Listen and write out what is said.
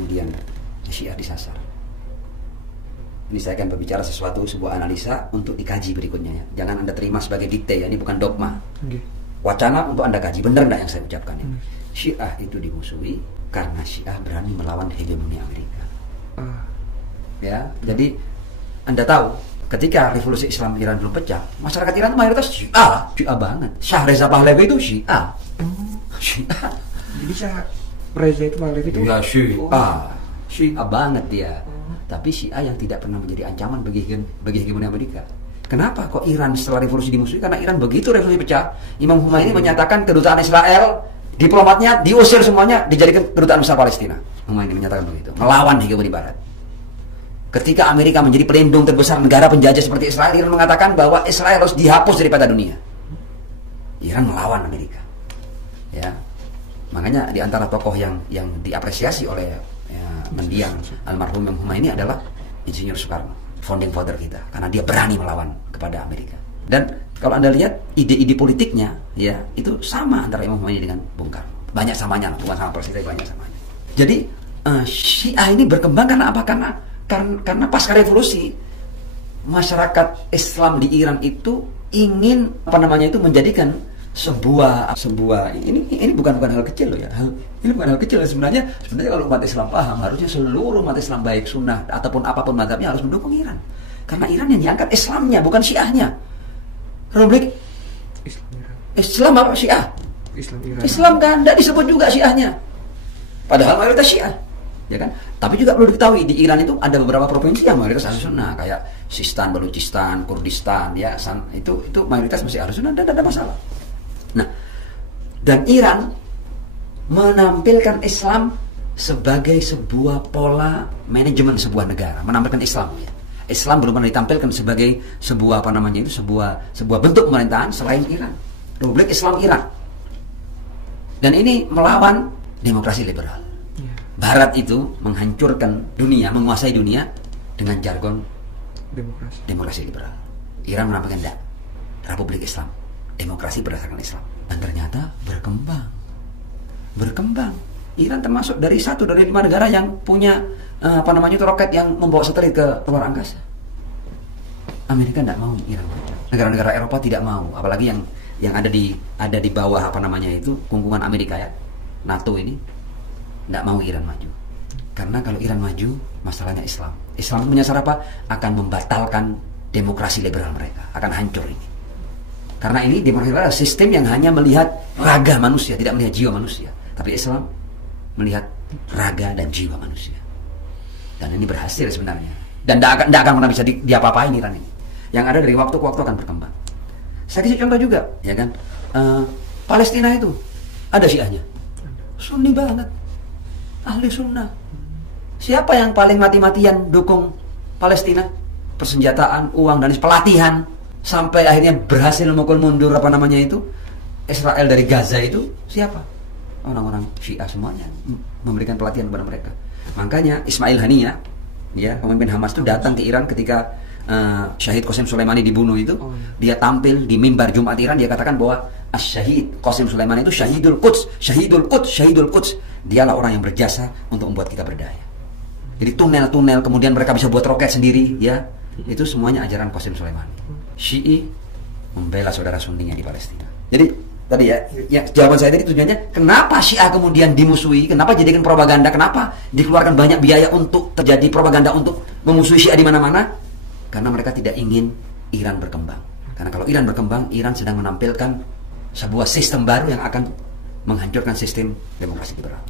kemudian Syiah disasar? Ini saya akan berbicara sebuah analisa untuk dikaji berikutnya ya. Jangan Anda terima sebagai dikte ya, ini bukan dogma. Wacana untuk Anda kaji, benar nggak yang saya ucapkan ini? Syiah itu dimusuhi karena Syiah berani melawan hegemoni Amerika. Ya, jadi Anda tahu ketika revolusi Islam Iran belum pecah, masyarakat Iran mayoritas Syiah banget. Syah Reza Pahlavi itu Syiah. Syiah. Jadi Syah Reza itu Pahlavi itu ya Syiah banget dia. Tapi Syiah yang tidak pernah menjadi ancaman bagi hegemoni Amerika. Kenapa kok Iran setelah revolusi dimusuhi? Karena Iran begitu revolusi pecah, Imam Khomeini menyatakan kedutaan Israel, diplomatnya diusir semuanya, dijadikan kedutaan besar Palestina. Khomeini menyatakan begitu, melawan hegemoni Barat. Ketika Amerika menjadi pelindung terbesar negara penjajah seperti Israel, Iran mengatakan bahwa Israel harus dihapus daripada dunia. Iran melawan Amerika. Ya, makanya di antara tokoh yang diapresiasi oleh mendiang almarhum Imam Khomeini adalah Insinyur Soekarno, founding father kita, karena dia berani melawan kepada Amerika. Dan kalau Anda lihat ide-ide politiknya, ya itu sama antara Imam Khomeini dengan Bung Karno. Banyak samanya, bukan sama persis, tapi banyak samanya. Jadi Syiah ini berkembang karena apa? Karena pasca revolusi masyarakat Islam di Iran itu ingin menjadikan sebuah ini bukan hal kecil loh ya. Ini bukan hal kecil sebenarnya kalau umat Islam paham, harusnya seluruh umat Islam baik sunnah ataupun apapun mazhabnya harus mendukung Iran. Karena Iran yang diangkat Islamnya, bukan Syiahnya. Republik Islam apa Syiah? Islam kan tidak disebut juga Syiahnya. Padahal mayoritas Syiah, ya kan? Tapi juga perlu diketahui di Iran itu ada beberapa provinsi yang mayoritas Ahlus Sunnah, kayak Sistan, Baluchistan, Kurdistan, ya itu mayoritas masih Ahlus Sunnah dan tidak ada masalah. Nah, dan Iran menampilkan Islam sebagai sebuah pola manajemen sebuah negara, menampilkan Islam ya. Islam belum pernah ditampilkan sebagai sebuah sebuah bentuk pemerintahan selain Iran, Republik Islam Iran. Dan ini melawan demokrasi liberal. Barat itu menghancurkan dunia, menguasai dunia dengan jargon demokrasi liberal. Iran menampilkan tidak, Republik Islam, demokrasi berdasarkan Islam. Dan ternyata berkembang. Iran termasuk dari 5 negara yang punya roket yang membawa satelit ke luar angkasa. Amerika tidak mau Iran maju. Negara-negara Eropa tidak mau, apalagi yang ada di bawah gungkungan Amerika ya, NATO ini tidak mau Iran maju. Karena kalau Iran maju, masalahnya Islam. Islam menyasar apa? Akan membatalkan demokrasi liberal mereka, akan hancur ini. Karena ini demokrasi adalah sistem yang hanya melihat raga manusia, tidak melihat jiwa manusia. Tapi Islam melihat raga dan jiwa manusia. Dan ini berhasil sebenarnya. Dan tidak akan pernah bisa diapa-apain Iran ini. Yang ada dari waktu ke waktu akan berkembang. Saya kasih contoh juga, ya kan? Palestina itu ada Syiahnya, Sunni banget, ahli sunnah. Siapa yang paling mati-matian dukung Palestina? Persenjataan, uang, dan pelatihan. Sampai akhirnya berhasil memukul mundur Israel dari Gaza itu siapa? Orang-orang Syiah semuanya memberikan pelatihan kepada mereka. Makanya Ismail Haniyah, ya, pemimpin Hamas itu datang ke Iran ketika Syahid Qasim Soleimani dibunuh itu. Dia tampil di mimbar Jumat Iran, dia katakan bahwa Syahid Qasim Soleimani itu Syahidul Quds. Dialah orang yang berjasa untuk membuat kita berdaya. Jadi tunel-tunel, kemudian mereka bisa buat roket sendiri, ya. Itu semuanya ajaran Qasim Soleimani. Syi'i membela saudara Sunninya di Palestina. Jadi tadi ya jawaban saya tadi tujuannya kenapa Syiah kemudian dimusuhi, kenapa jadikan propaganda, kenapa dikeluarkan banyak biaya untuk terjadi propaganda untuk memusuhi Syiah di mana-mana? Karena mereka tidak ingin Iran berkembang. Karena kalau Iran berkembang, Iran sedang menampilkan sebuah sistem baru yang akan menghancurkan sistem demokrasi liberal.